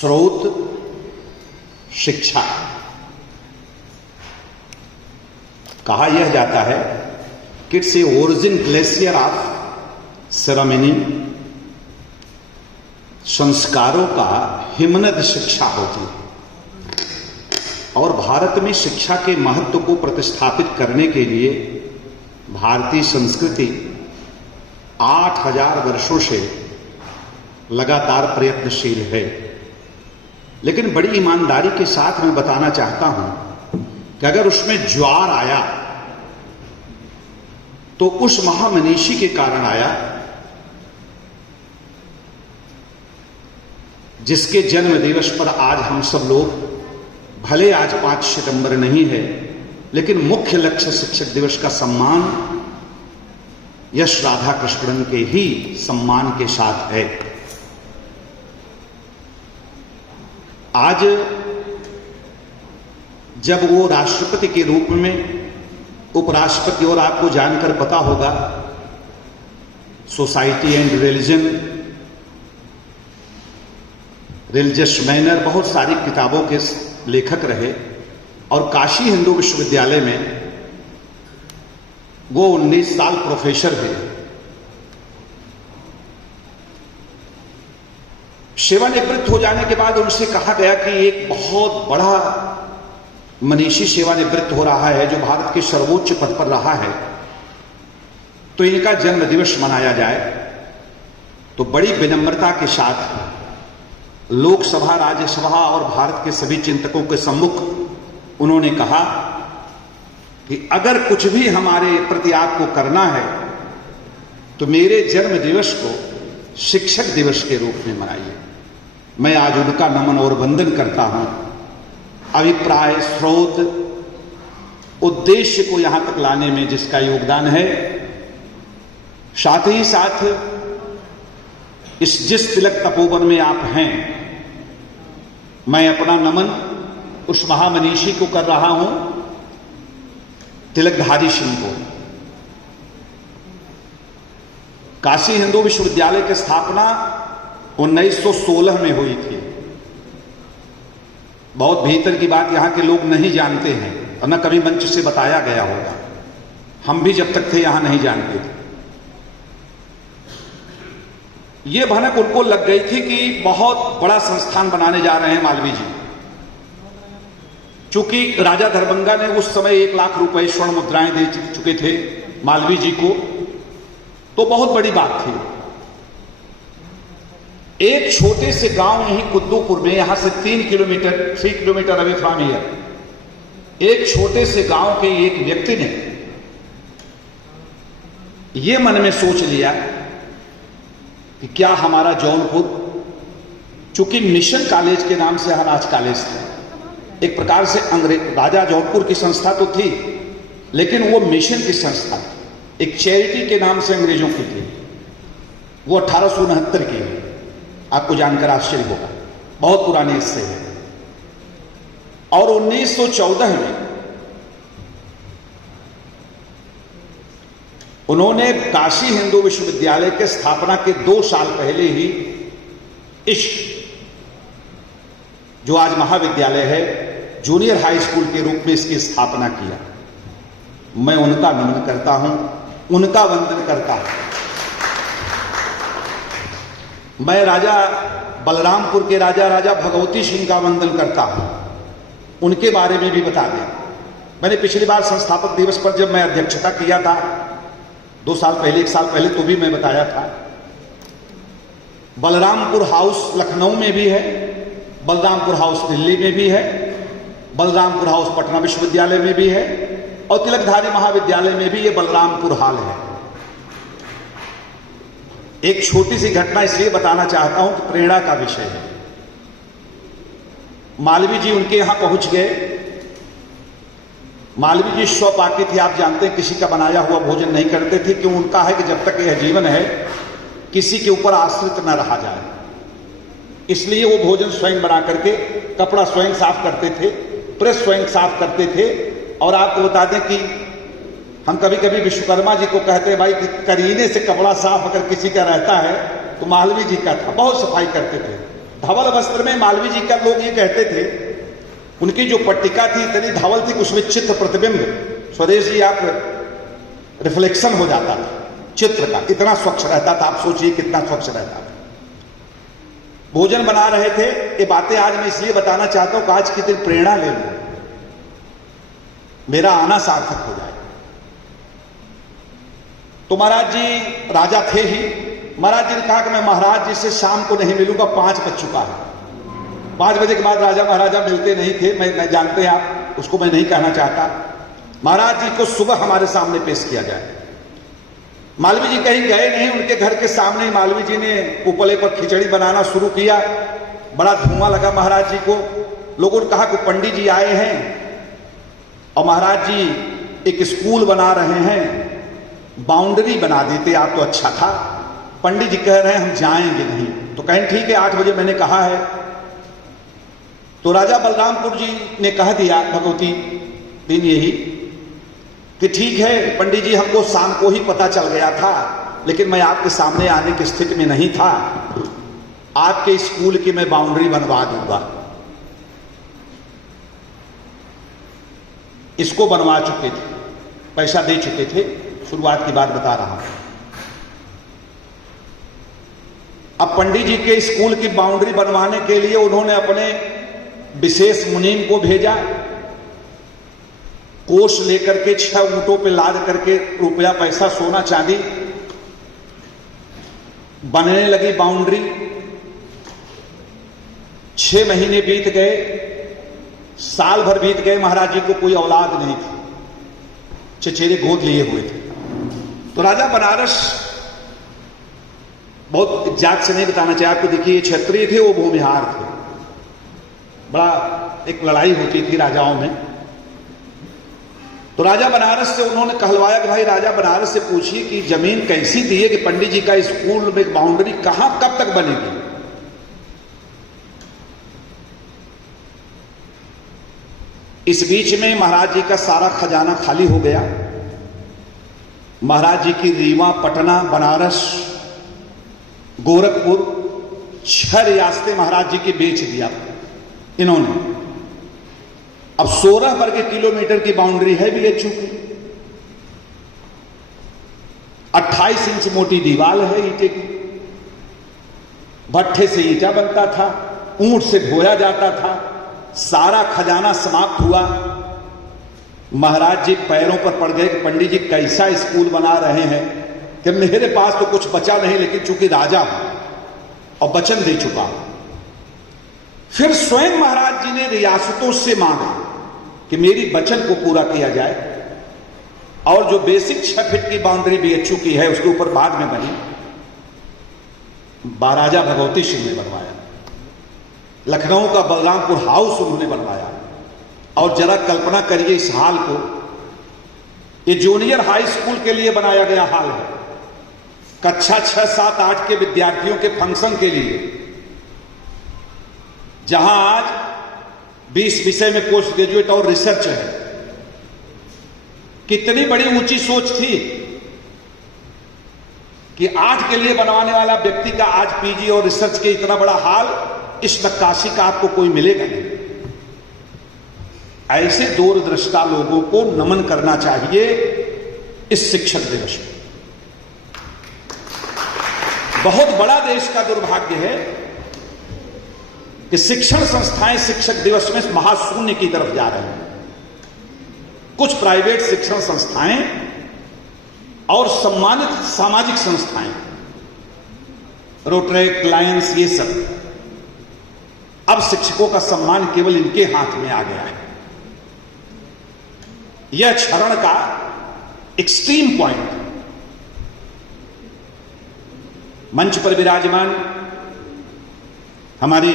स्रोत शिक्षा। कहा यह जाता है कि it's a origin glacier of ceremony, संस्कारों का हिमनद शिक्षा होती है। और भारत में शिक्षा के महत्व को प्रतिस्थापित करने के लिए भारतीय संस्कृति 8000 वर्षों से लगातार प्रयत्नशील है। लेकिन बड़ी ईमानदारी के साथ मैं बताना चाहता हूं कि अगर उसमें ज्वार आया तो उस महामनीषी के कारण आया जिसके जन्म दिवस पर आज हम सब लोग, भले आज 5 सितंबर नहीं है, लेकिन मुख्य लक्ष्य शिक्षक दिवस का सम्मान यश राधा कृष्णन के ही सम्मान के साथ है। आज जब वो राष्ट्रपति के रूप में, उपराष्ट्रपति, और आपको जानकर पता होगा सोसाइटी एंड रिलीजियस मैनर, बहुत सारी किताबों के लेखक रहे और काशी हिंदू विश्वविद्यालय में वो 19 साल प्रोफेसर थे। सेवानिवृत्त हो जाने के बाद उनसे कहा गया कि एक बहुत बड़ा मनीषी सेवानिवृत्त हो रहा है जो भारत के सर्वोच्च पद पर रहा है, तो इनका जन्म दिवस मनाया जाए। तो बड़ी विनम्रता के साथ लोकसभा, राज्यसभा और भारत के सभी चिंतकों के सम्मुख उन्होंने कहा कि अगर कुछ भी हमारे प्रति आपको करना है तो मेरे जन्म दिवस को शिक्षक दिवस के रूप में मनाइए। मैं आज उनका नमन और वंदन करता हूं। अभिप्राय, स्रोत, उद्देश्य को यहां तक लाने में जिसका योगदान है, साथ ही साथ जिस तिलक तपोवन में आप हैं, मैं अपना नमन उस महामनीषी को कर रहा हूं, तिलकधारी सिंह को। काशी हिंदू विश्वविद्यालय की स्थापना 1916 में हुई थी। बहुत भीतर की बात यहां के लोग नहीं जानते हैं और न कभी मंच से बताया गया होगा। हम भी जब तक थे यहां नहीं जानते थे। ये भनक उनको लग गई थी कि बहुत बड़ा संस्थान बनाने जा रहे हैं मालवीय जी। चूंकि राजा दरभंगा ने उस समय 1 लाख रुपए स्वर्ण मुद्राएं दे चुके थे मालवीय जी को, तो बहुत बड़ी बात थी। एक छोटे से गांव यहीं कुद्दूपुर में, यहां से 3 किलोमीटर अवे फ्रॉम हियर, एक छोटे से गांव के एक व्यक्ति ने यह मन में सोच लिया कि क्या हमारा जौनपुर, चूंकि मिशन कॉलेज के नाम से अनाज कॉलेज था, एक प्रकार से अंग्रेज राजा जौनपुर की संस्था तो थी, लेकिन वो मिशन की संस्था, एक चैरिटी के नाम से अंग्रेजों की थी। वो 1869 की है। आपको जानकर आश्चर्य होगा, बहुत पुराने इससे है। और 1914 में उन्होंने काशी हिंदू विश्वविद्यालय के स्थापना के 2 साल पहले ही इस जो आज महाविद्यालय है, जूनियर हाई स्कूल के रूप में इसकी स्थापना किया। मैं उनका नमन करता हूं, उनका वंदन करता हूं। मैं राजा बलरामपुर के राजा भगवती सिंह का वंदन करता हूं। उनके बारे में भी बता दें, मैंने पिछली बार संस्थापक दिवस पर जब मैं अध्यक्षता किया था 2 साल पहले, 1 साल पहले, तो भी मैं बताया था। बलरामपुर हाउस लखनऊ में भी है, बलरामपुर हाउस दिल्ली में भी है, बलरामपुर हाउस पटना विश्वविद्यालय में भी है, और तिलकधारी महाविद्यालय में भी ये बलरामपुर हाल है। एक छोटी सी घटना इसलिए बताना चाहता हूं कि प्रेरणा का विषय है। मालवीय जी उनके यहां पहुंच गए। मालवीय जी स्वपाकी थे, आप जानते हैं, किसी का बनाया हुआ भोजन नहीं करते थे। क्यों? उनका है कि जब तक यह जीवन है किसी के ऊपर आश्रित न रहा जाए, इसलिए वो भोजन स्वयं बना करके, कपड़ा स्वयं साफ करते थे, प्रेस स्वयं साफ करते थे। और आपको बता दें कि हम कभी कभी विश्वकर्मा जी को कहते हैं भाई कि करीने से कपड़ा साफ अगर किसी का रहता है तो मालवीय जी का था। बहुत सफाई करते थे, धवल वस्त्र में मालवीय जी का लोग ये कहते थे, उनकी जो पट्टिका थी इतनी धवल थी, उसमें चित्र प्रतिबिंब स्वदेश जी आप रिफ्लेक्शन हो जाता था चित्र का, इतना स्वच्छ रहता था। आप सोचिए कितना स्वच्छ रहता था। भोजन बना रहे थे। ये बातें आज मैं इसलिए बताना चाहता हूं कि आज की दिन प्रेरणा ले लो, मेरा आना सार्थक हो जाए। तो महाराज जी राजा थे ही। महाराज जी ने कहा कि मैं महाराज जी से शाम को नहीं मिलूंगा, 5 बज चुका है। 5 बजे के बाद राजा महाराजा मिलते नहीं थे। मैं जानते हैं आप, उसको मैं नहीं कहना चाहता। महाराज जी को सुबह हमारे सामने पेश किया जाए। मालवीय जी कहीं गए नहीं, उनके घर के सामने ही मालवीय जी ने उपले पर खिचड़ी बनाना शुरू किया। बड़ा धुआं लगा महाराज जी को। लोगों ने कहा कि पंडित जी आए हैं और महाराज जी एक स्कूल बना रहे हैं, बाउंड्री बना देते आप तो अच्छा था। पंडित जी कह रहे हैं हम जाएंगे नहीं। तो कहें ठीक है, 8 बजे मैंने कहा है। तो राजा बलरामपुर जी ने कह दिया भगवती दिन यही कि ठीक है पंडित जी, हमको शाम को ही पता चल गया था, लेकिन मैं आपके सामने आने की स्थिति में नहीं था। आपके स्कूल की मैं बाउंड्री बनवा दूंगा। इसको बनवा चुके थे, पैसा दे चुके थे। शुरुआत की बात बता रहा हूं। अब पंडित जी के स्कूल की बाउंड्री बनवाने के लिए उन्होंने अपने विशेष मुनीम को भेजा। कोष लेकर के 6 ऊंटों पे लाद करके रुपया पैसा सोना चांदी, बनने लगी बाउंड्री। 6 महीने बीत गए, साल भर बीत गए। महाराज जी को कोई औलाद नहीं थी, चचेरे गोद लिए हुए थे। तो राजा बनारस, बहुत जात से नहीं बताना चाहिए आपको, देखिए ये क्षत्रिय थे, वो भूमिहार थे। बड़ा एक लड़ाई होती थी राजाओं में। तो राजा बनारस से उन्होंने कहलवाया कि भाई राजा बनारस से पूछिए कि जमीन कैसी दी है कि पंडित जी का स्कूल में बाउंड्री कहां कब तक बनेगी। इस बीच में महाराज जी का सारा खजाना खाली हो गया। महाराज जी की रीवा, पटना, बनारस, गोरखपुर 6 रियासतें महाराज जी की बेच दिया इन्होंने। अब 16 वर्ग किलोमीटर की बाउंड्री है बीएचयू की। 28 इंच मोटी दीवार है ईंटे की। भट्ठे से ईंटा बनता था, ऊंट से ढोया जाता था। सारा खजाना समाप्त हुआ। महाराज जी पैरों पर पड़ गए कि पंडित जी कैसा स्कूल बना रहे हैं कि मेरे पास तो कुछ बचा नहीं, लेकिन चूंकि राजा हूं और वचन दे चुका हूं। फिर स्वयं महाराज जी ने रियासतों से मांगा कि मेरी वचन को पूरा किया जाए, और जो बेसिक 6 फीट की बाउंड्री बीएचयू की है उसके ऊपर बाद में बनी महाराजा भगवती सिंह ने बनवाया। लखनऊ का बलरामपुर हाउस उन्होंने बनवाया। और जरा कल्पना करिए इस हाल को, ये जूनियर हाई स्कूल के लिए बनाया गया हाल है। कक्षा 6, 7, 8 के विद्यार्थियों के फंक्शन के लिए, जहां आज 20 विषय में पोस्ट ग्रेजुएट और रिसर्च है। कितनी बड़ी ऊंची सोच थी कि आर्ट के लिए बनवाने वाला व्यक्ति का आज पीजी और रिसर्च के इतना बड़ा हाल, इस नक्काशी का आपको कोई मिलेगा नहीं। ऐसे दूरदृष्टा लोगों को नमन करना चाहिए इस शिक्षक दिवस में। बहुत बड़ा देश का दुर्भाग्य है कि शिक्षण संस्थाएं शिक्षक दिवस में महाशून्य की तरफ जा रहे हैं। कुछ प्राइवेट शिक्षण संस्थाएं और सम्मानित सामाजिक संस्थाएं, रोटरी, लायंस, ये सब, अब शिक्षकों का सम्मान केवल इनके हाथ में आ गया है। यह क्षरण का एक्सट्रीम पॉइंट। मंच पर विराजमान हमारी